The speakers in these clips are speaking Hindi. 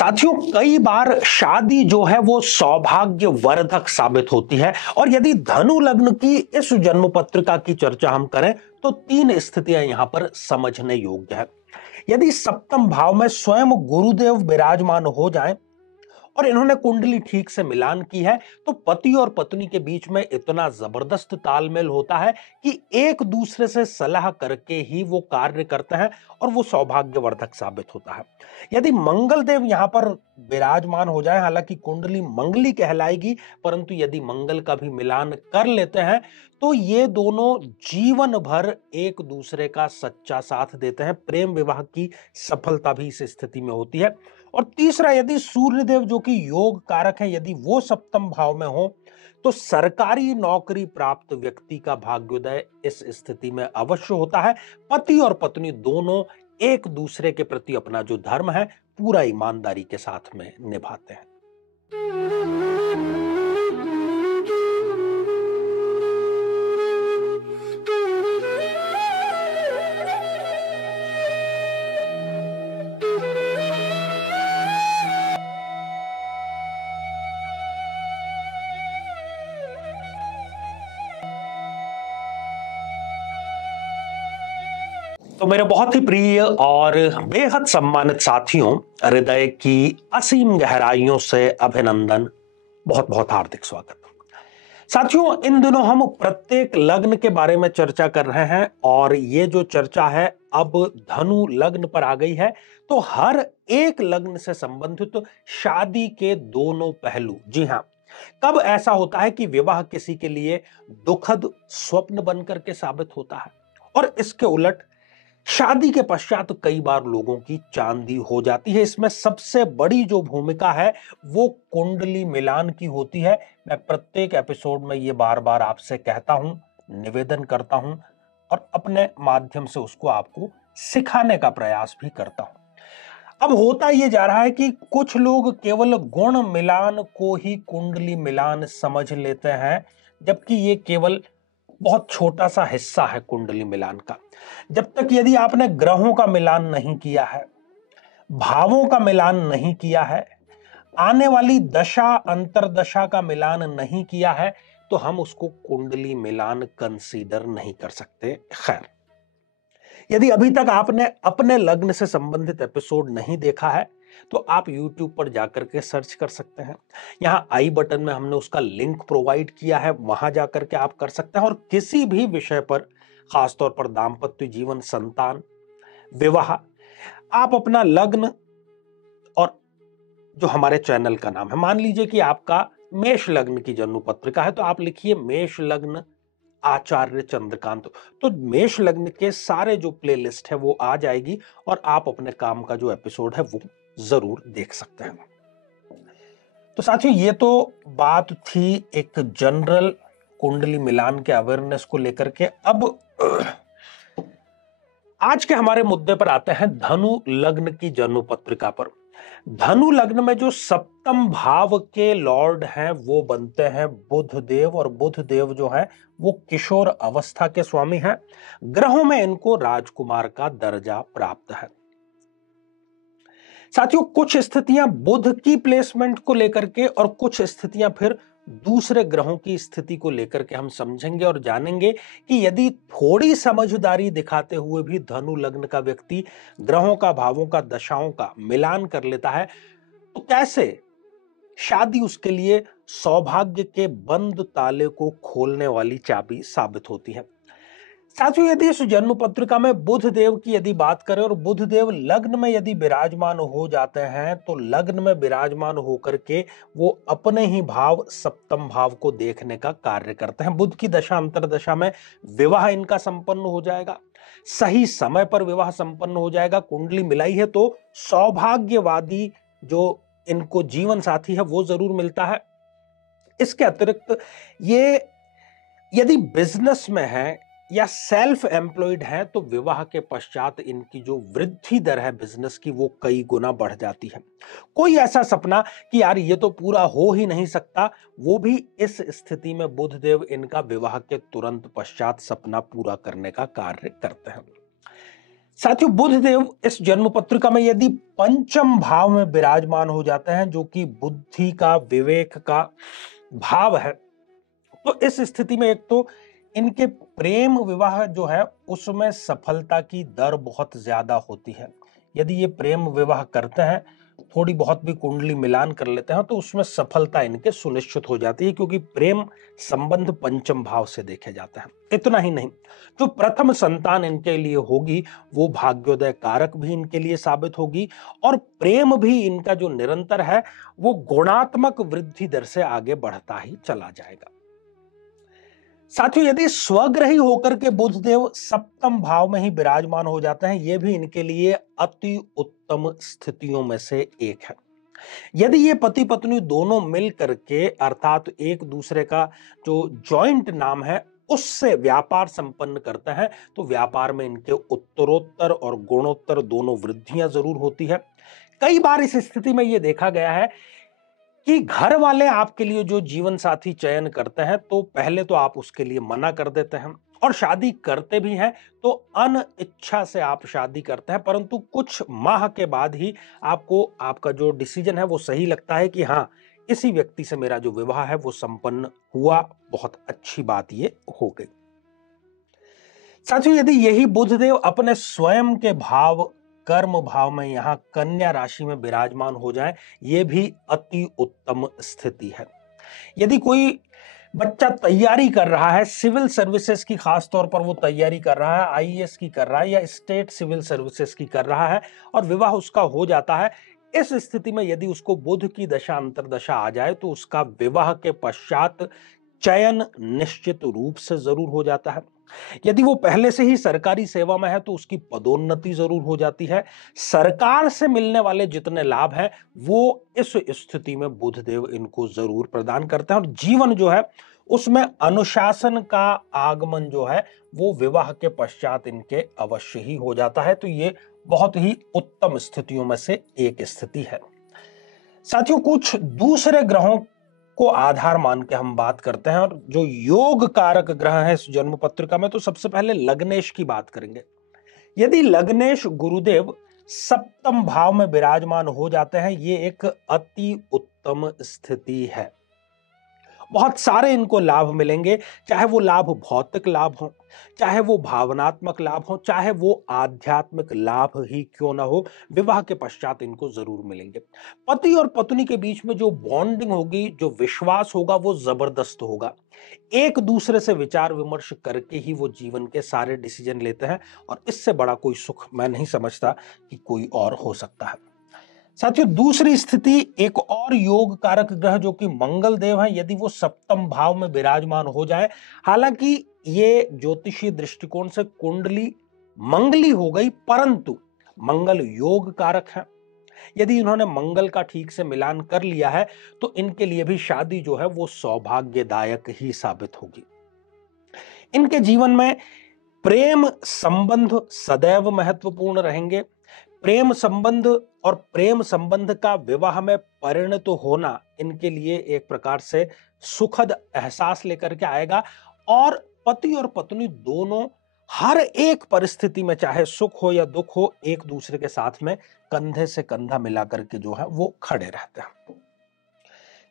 साथियों, कई बार शादी जो है वो सौभाग्यवर्धक साबित होती है। और यदि धनु लग्न की इस जन्म पत्रिका की चर्चा हम करें तो तीन स्थितियां यहां पर समझने योग्य है। यदि सप्तम भाव में स्वयं गुरुदेव विराजमान हो जाएं और इन्होंने कुंडली ठीक से मिलान की है तो पति और पत्नी के बीच में इतना जबरदस्त तालमेल होता है कि एक दूसरे से सलाह करके ही वो कार्य करते हैं और वो सौभाग्यवर्धक साबित होता है। यदि मंगल देव यहां पर विराजमान हो जाए, हालांकि कुंडली मंगली कहलाएगी, परंतु यदि मंगल का भी मिलान कर लेते हैं तो ये दोनों जीवन भर एक दूसरे का सच्चा साथ देते हैं। प्रेम विवाह की सफलता भी इस स्थिति में होती है। और तीसरा, यदि सूर्यदेव जो कि योग कारक है, यदि वो सप्तम भाव में हो तो सरकारी नौकरी प्राप्त व्यक्ति का भाग्योदय इस स्थिति में अवश्य होता है। पति और पत्नी दोनों एक दूसरे के प्रति अपना जो धर्म है पूरा ईमानदारी के साथ में निभाते हैं। तो मेरे बहुत ही प्रिय और बेहद सम्मानित साथियों, हृदय की असीम गहराइयों से अभिनंदन, बहुत बहुत हार्दिक स्वागत। साथियों, इन दिनों हम प्रत्येक लग्न के बारे में चर्चा कर रहे हैं और ये जो चर्चा है अब धनु लग्न पर आ गई है। तो हर एक लग्न से संबंधित शादी के दोनों पहलू, जी हां, कब ऐसा होता है कि विवाह किसी के लिए दुखद स्वप्न बनकर के साबित होता है और इसके उलट शादी के पश्चात कई बार लोगों की चांदी हो जाती है। इसमें सबसे बड़ी जो भूमिका है वो कुंडली मिलान की होती है। मैं प्रत्येक एपिसोड में ये बार बार आपसे कहता हूं, निवेदन करता हूं और अपने माध्यम से उसको आपको सिखाने का प्रयास भी करता हूं। अब होता ये जा रहा है कि कुछ लोग केवल गुण मिलान को ही कुंडली मिलान समझ लेते हैं, जबकि ये केवल बहुत छोटा सा हिस्सा है कुंडली मिलान का। जब तक यदि आपने ग्रहों का मिलान नहीं किया है, भावों का मिलान नहीं किया है, आने वाली दशा अंतरदशा का मिलान नहीं किया है, तो हम उसको कुंडली मिलान कंसीडर नहीं कर सकते। खैर, यदि अभी तक आपने अपने लग्न से संबंधित एपिसोड नहीं देखा है तो आप YouTube पर जाकर के सर्च कर सकते हैं। यहां आई बटन में हमने उसका लिंक प्रोवाइड किया है, वहां जाकर के आप कर सकते हैं। और किसी भी विषय पर, खासतौर पर दाम्पत्य जीवन, संतान, विवाह, आप अपना लग्न और जो हमारे चैनल का नाम है, मान लीजिए कि आपका मेष लग्न की जन्म पत्रिका है तो आप लिखिए मेष लग्न आचार्य चंद्रकांत, तो मेष लग्न के सारे जो प्लेलिस्ट है वो आ जाएगी और आप अपने काम का जो एपिसोड है वो जरूर देख सकते हैं। तो साथियों, ये तो बात थी एक जनरल कुंडली मिलान के अवेयरनेस को लेकर के। अब आज के हमारे मुद्दे पर आते हैं धनु लग्न की जन्म पत्रिका पर। धनु लग्न में जो सप्तम भाव के लॉर्ड हैं वो बनते हैं बुध देव, और बुध देव जो है वो किशोर अवस्था के स्वामी हैं। ग्रहों में इनको राजकुमार का दर्जा प्राप्त है। साथियों, कुछ स्थितियां बुध की प्लेसमेंट को लेकर के और कुछ स्थितियां फिर दूसरे ग्रहों की स्थिति को लेकर के हम समझेंगे और जानेंगे कि यदि थोड़ी समझदारी दिखाते हुए भी धनु लग्न का व्यक्ति ग्रहों का, भावों का, दशाओं का मिलान कर लेता है तो कैसे शादी उसके लिए सौभाग्य के बंद ताले को खोलने वाली चाबी साबित होती है। साथियों, यदि इस जन्म पत्रिका में बुध देव की यदि बात करें और बुध देव लग्न में यदि विराजमान हो जाते हैं तो लग्न में विराजमान होकर के वो अपने ही भाव सप्तम भाव को देखने का कार्य करते हैं। बुध की दशा अंतरदशा में विवाह इनका संपन्न हो जाएगा, सही समय पर विवाह संपन्न हो जाएगा। कुंडली मिलाई है तो सौभाग्यवादी जो इनको जीवन साथी है वो जरूर मिलता है। इसके अतिरिक्त ये यदि बिजनेस में है या सेल्फ एम्प्लॉयड है तो विवाह के पश्चात इनकी जो वृद्धि दर है बिजनेस की वो कई गुना बढ़ जाती है। कोई ऐसा सपना कि यार ये तो पूरा हो ही नहीं सकता, वो भी इस स्थिति में बुधदेव इनका विवाह के तुरंत पश्चात सपना पूरा करने का कार्य करते हैं। साथियों, बुध देव इस जन्म पत्रिका में यदि पंचम भाव में विराजमान हो जाते हैं, जो कि बुद्धि का, विवेक का भाव है, तो इस स्थिति में एक तो इनके प्रेम विवाह जो है उसमें सफलता की दर बहुत ज्यादा होती है। यदि ये प्रेम विवाह करते हैं, थोड़ी बहुत भी कुंडली मिलान कर लेते हैं, तो उसमें सफलता इनके सुनिश्चित हो जाती है, क्योंकि प्रेम संबंध पंचम भाव से देखे जाते हैं। इतना ही नहीं, जो प्रथम संतान इनके लिए होगी वो भाग्योदय कारक भी इनके लिए साबित होगी, और प्रेम भी इनका जो निरंतर है वो गुणात्मक वृद्धि दर से आगे बढ़ता ही चला जाएगा। साथियों, यदि स्वग्रही होकर के बुधदेव सप्तम भाव में ही विराजमान हो जाते हैं, यह भी इनके लिए अति उत्तम स्थितियों में से एक है। यदि ये पति पत्नी दोनों मिल करके, अर्थात एक दूसरे का जो जॉइंट नाम है उससे व्यापार संपन्न करते हैं, तो व्यापार में इनके उत्तरोत्तर और गुणोत्तर दोनों वृद्धियां जरूर होती है। कई बार इस स्थिति में यह देखा गया है कि घर वाले आपके लिए जो जीवन साथी चयन करते हैं, तो पहले तो आप उसके लिए मना कर देते हैं, और शादी करते भी हैं तो अनिच्छा से आप शादी करते हैं, परंतु कुछ माह के बाद ही आपको आपका जो डिसीजन है वो सही लगता है कि हाँ, इसी व्यक्ति से मेरा जो विवाह है वो संपन्न हुआ, बहुत अच्छी बात ये हो गई। साथियों, यदि यही बुधदेव अपने स्वयं के भाव, कर्म भाव में यहां कन्या राशि में विराजमान हो जाए, यह भी अति उत्तम स्थिति है। यदि कोई बच्चा तैयारी कर रहा है सिविल सर्विसेज की, खास तौर पर वो तैयारी कर रहा है, आईएएस की कर रहा है या स्टेट सिविल सर्विसेज की कर रहा है, और विवाह उसका हो जाता है, इस स्थिति में यदि उसको बुध की दशा अंतर्दशा आ जाए, तो उसका विवाह के पश्चात चयन निश्चित रूप से जरूर हो जाता है। यदि वो पहले से ही सरकारी सेवा में है तो उसकी पदोन्नति जरूर हो जाती है। सरकार से मिलने वाले जितने लाभ हैं वो इस स्थिति में बुधदेव इनको जरूर प्रदान करते हैं, और जीवन जो है उसमें अनुशासन का आगमन जो है वो विवाह के पश्चात इनके अवश्य ही हो जाता है। तो ये बहुत ही उत्तम स्थितियों में से एक स्थिति है। साथियों, कुछ दूसरे ग्रहों को आधार मान के हम बात करते हैं, और जो योग कारक ग्रह है इस जन्म पत्रिका में, तो सबसे पहले लग्नेश की बात करेंगे। यदि लग्नेश गुरुदेव सप्तम भाव में विराजमान हो जाते हैं, ये एक अति उत्तम स्थिति है। बहुत सारे इनको लाभ मिलेंगे, चाहे वो लाभ भौतिक लाभ हो, चाहे वो भावनात्मक लाभ हो, चाहे वो आध्यात्मिक लाभ ही क्यों ना हो, विवाह के पश्चात इनको जरूर मिलेंगे। पति और पत्नी के बीच में जो बॉन्डिंग होगी, जो विश्वास होगा, वो जबरदस्त होगा। एक दूसरे से विचार विमर्श करके ही वो जीवन के सारे डिसीजन लेते हैं, और इससे बड़ा कोई सुख मैं नहीं समझता कि कोई और हो सकता है। साथियों, दूसरी स्थिति एक और योग कारक ग्रह जो कि मंगल देव है, यदि वो सप्तम भाव में विराजमान हो जाए, हालांकि ये ज्योतिषीय दृष्टिकोण से कुंडली मंगली हो गई, परंतु मंगल योग कारक है। यदि इन्होंने मंगल का ठीक से मिलान कर लिया है, तो इनके लिए भी शादी जो है वो सौभाग्यदायक ही साबित होगी। इनके जीवन में प्रेम संबंध सदैव महत्वपूर्ण रहेंगे। प्रेम संबंध और प्रेम संबंध का विवाह में परिणत होना इनके लिए एक प्रकार से सुखद एहसास लेकर के आएगा, और पति और पत्नी दोनों हर एक परिस्थिति में, चाहे सुख हो या दुख हो, एक दूसरे के साथ में कंधे से कंधा मिलाकर के जो है वो खड़े रहते हैं।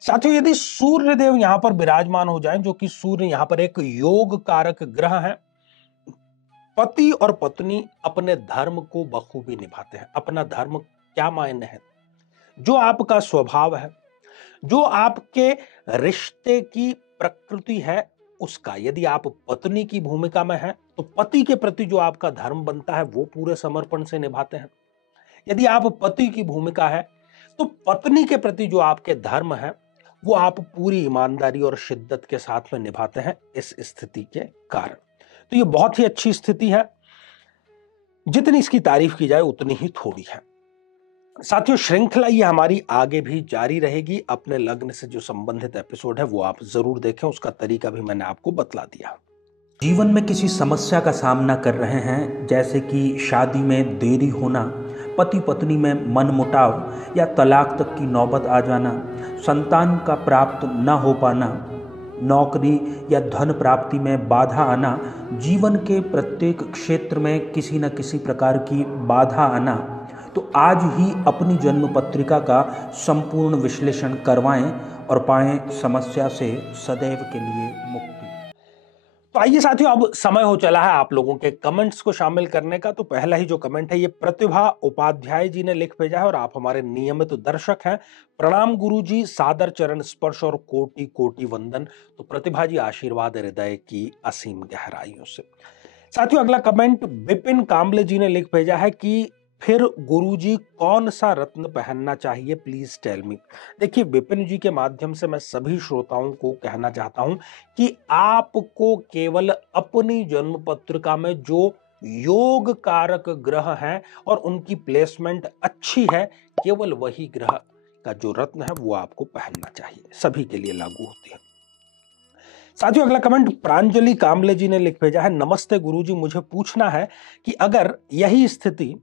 साथियों, यदि सूर्य देव यहां पर विराजमान हो जाएं, जो कि सूर्य यहां पर एक योग कारक ग्रह है, पति और पत्नी अपने धर्म को बखूबी निभाते हैं। अपना धर्म क्या मायने है, जो आपका स्वभाव है, जो आपके रिश्ते की प्रकृति है उसका, यदि आप पत्नी की भूमिका में हैं तो पति के प्रति जो आपका धर्म बनता है वो पूरे समर्पण से निभाते हैं। यदि आप पति की भूमिका है तो पत्नी के प्रति जो आपके धर्म है वो आप पूरी ईमानदारी और शिद्दत के साथ में निभाते हैं, इस स्थिति के कारण। तो ये बहुत ही अच्छी स्थिति है, जितनी इसकी तारीफ की जाए उतनी ही थोड़ी है। साथियों, श्रृंखला ये हमारी आगे भी जारी रहेगी। अपने लग्न से जो संबंधित एपिसोड है वो आप जरूर देखें, उसका तरीका भी मैंने आपको बतला दिया। जीवन में किसी समस्या का सामना कर रहे हैं, जैसे कि शादी में देरी होना, पति पत्नी में मनमुटाव या तलाक तक की नौबत आ जाना, संतान का प्राप्त न हो पाना, नौकरी या धन प्राप्ति में बाधा आना, जीवन के प्रत्येक क्षेत्र में किसी न किसी प्रकार की बाधा आना, तो आज ही अपनी जन्म पत्रिका का संपूर्ण विश्लेषण करवाएं और पाएं समस्या से सदैव के लिए मुक्ति। तो आइए साथियों, अब समय हो चला है आप लोगों के कमेंट्स को शामिल करने का। तो पहला ही जो कमेंट है ये प्रतिभा उपाध्याय जी ने लिख भेजा है और आप हमारे नियमित दर्शक हैं। प्रणाम गुरुजी, सादर चरण स्पर्श और कोटि कोटि वंदन। तो प्रतिभा जी, आशीर्वाद हृदय की असीम गहराइयों से। साथियों, अगला कमेंट विपिन कांबले जी ने लिख भेजा है कि फिर गुरुजी कौन सा रत्न पहनना चाहिए, प्लीज टेल मी। देखिए, विपिन जी के माध्यम से मैं सभी श्रोताओं को कहना चाहता हूं कि आपको केवल अपनी जन्म पत्रिका में जो योग कारक ग्रह हैं और उनकी प्लेसमेंट अच्छी है, केवल वही ग्रह का जो रत्न है वो आपको पहनना चाहिए। सभी के लिए लागू होती है। साथियों, अगला कमेंट प्रांजलि कांबले जी ने लिख भेजा है। नमस्ते गुरुजी, मुझे पूछना है कि अगर यही स्थिति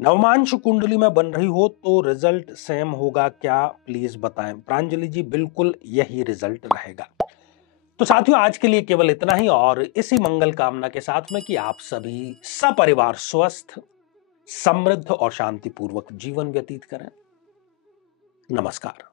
नवमांश कुंडली में बन रही हो तो रिजल्ट सेम होगा क्या, प्लीज बताएं। प्रांजलि जी, बिल्कुल यही रिजल्ट रहेगा। तो साथियों, आज के लिए केवल इतना ही और इसी मंगल कामना के साथ में कि आप सभी सपरिवार स्वस्थ, समृद्ध और शांतिपूर्वक जीवन व्यतीत करें। नमस्कार।